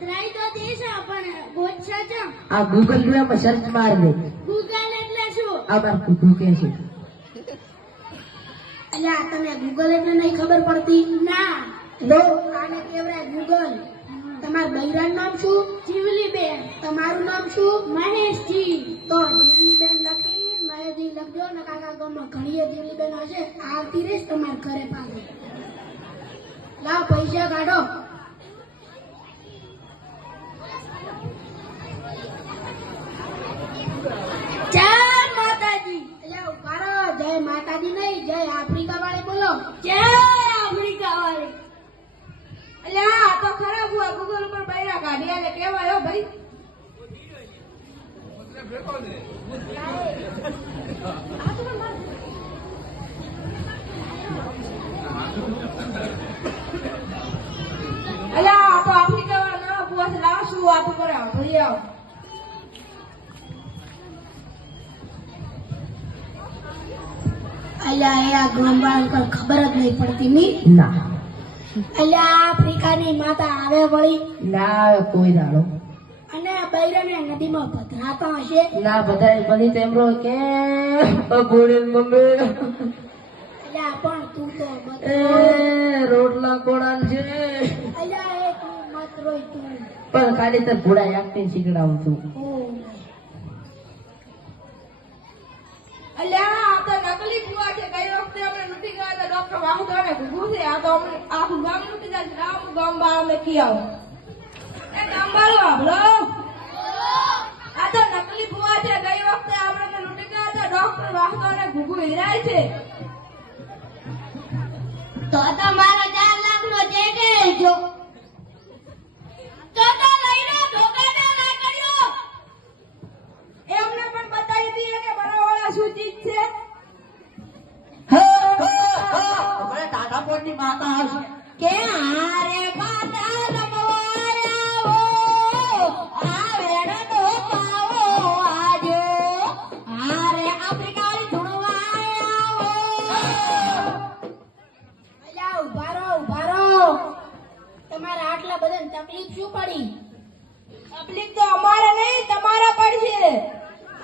પધરાઈ તો દેશ પણ ગોચ્છા છે આ ગૂગલ માં સર્ચ માર દે. ગૂગલ એટલે શું? આ બાર કૂકુ કે છે. અલ્યા તને ગૂગલ એટલે નહીં ખબર પડતી? ના. લો આને કહેવાય ગૂગલ. તમાર બૈરાનું નામ શું? જીવલીબેન. તમારું નામ શું? મહેશજી. તો જીવલીબેન લખી મહેશજી લખજો ને કાકા ગામમાં ઘણી જીવલીબેન હશે આવતી રહેશ તમારા ઘરે પાસે. લાવ પૈસા કાઢો. જય માતાજી. અલ્યા ઉભા રહો. જય માતાજી નહીં, જય આફ્રિકા વાળી બોલો. જય આફ્રિકા વાળી. અલ્યા આ તો ખરાબ હુઆ ગૂગલ ઉપર બૈરા કાઢી આલે કેવાયો ભાઈ. અલ્યા આ તો આફ્રિકા વાળા ના બુઆ છે લાવ શું વાત કરે ભરી આવ. અલ્યા એ આ ગામવાળાને કોઈ ખબર જ નહીં પડતી ની. ના અલ્યા આફ્રિકાની માતા આવે વળી ના આવે કોઈ દાડો. અને આ બૈરાને નદીમાં પધરાતા હશે. ના બધાય બધી તેમરો કે ગોળી મમ્મી અલ્યા પણ તું તો એ રોટલા કોડાલ છે. અલ્યા એ તું મત રોય તું. પણ ખાલી તો ઘોડા એકટી શીખડાવું છું. અલ્યા આ તો નકલી બુઆ છે. ગઈ વખતે અમે લૂટી ગયા હતા ડોક્ટર વાહુદાને ઘૂઘું છે. આ તો અમને આખું ગામ લૂટી જાય છે. આમ ગામ બાર અમે ખીયાવો. એ ગામ બારો આપણો આ તો નકલી બુઆ છે. ગઈ વખતે આપણે લૂટી ગયા હતા ડોક્ટર વાહુદાને ઘૂઘું હિરાય છે. તો તમારો 4 લાખનો ચેક જો તો લઈ લો. ધોકાને ના કર્યો. એમને પણ બતાવી દઈએ કે બરાવાળા શું ચીજ છે. અમારે ટાટા પોટની માતા આવશે. કે આરે માતા રમવાયા હો આવે રડો પાવો આજો આરે આફ્રિકાની ધૂણવાયા હો. અલ્યા ઉભા રહો, ઉભા રહો. તમારે આટલા બધાને તકલીફ શું પડી? તકલીફ તો અમારે નહીં તમારા પડશે.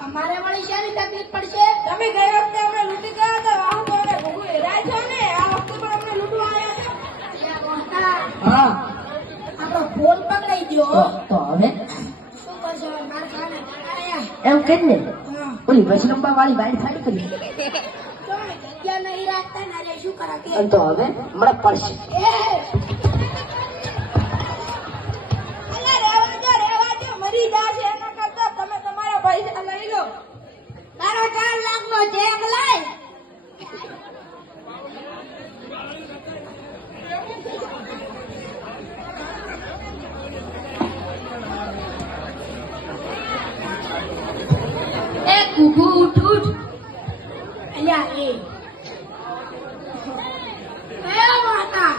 અમારે વળી શાની તકલીફ પડશે? તમે ગઈ વખતે અમને લૂટી ગયા હતા વાહુદાને ઘૂઘું હિરાય છો ને આ વખતે પણ અમને લૂંટવા આવ્યા છો. અલ્યા મોટા હા આપણો ફોન પકડાઈ ગયો. તો હવે શું કરશો? મારા ખાને પકડાયા. એમ કહી ને હા. ઓલી વૈષ્ણંબા વાળી બાઈક ફાડી કરી. તો જગ્યા નહીં રાખતા ને અરે શું કરા કે? અને તો હવે હમણાં પડશે. અલ્યા રેવા દો મરી જાશે એના કરતા તમે તમારા પૈસા લઈ લો. તારો 4 લાખનો ચેક લાય. એ ઘૂઘુ ઉઠ ઉઠ. અલ્યા એ માતા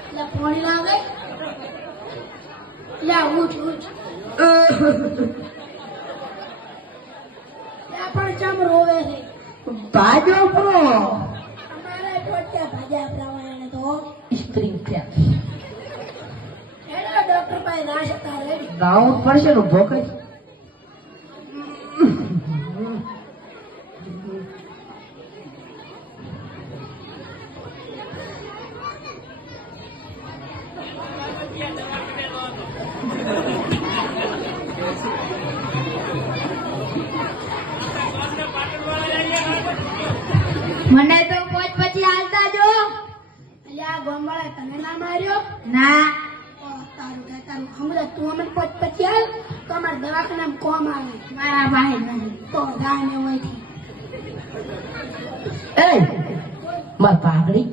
એટલે પાણી લાવે. અલ્યા ઉઠ ઉઠ. ત્યાં પણ ચમ રોવે છે. બાજો પ્રો અમારે પોટ્યા ભાજ્યા પ્રમાણે તો સ્પ્રિંગ ફેન હેડો ડોક્ટર પાસે રાશ હતા રેડી. ગાઉન પડશે ને ભોકઈ. મને તો પોચ પછી હાલતા જો. અલ્યા ગોમવાળા તને ના માર્યો? ના તારું કે તારું હમણાં તું અમને પોચ પછી હાલ તો અમારા દવાખાનામાં કોમ આવે. મારા ભાઈ નહીં. તો જાય ને હોયથી એ માર પાઘડી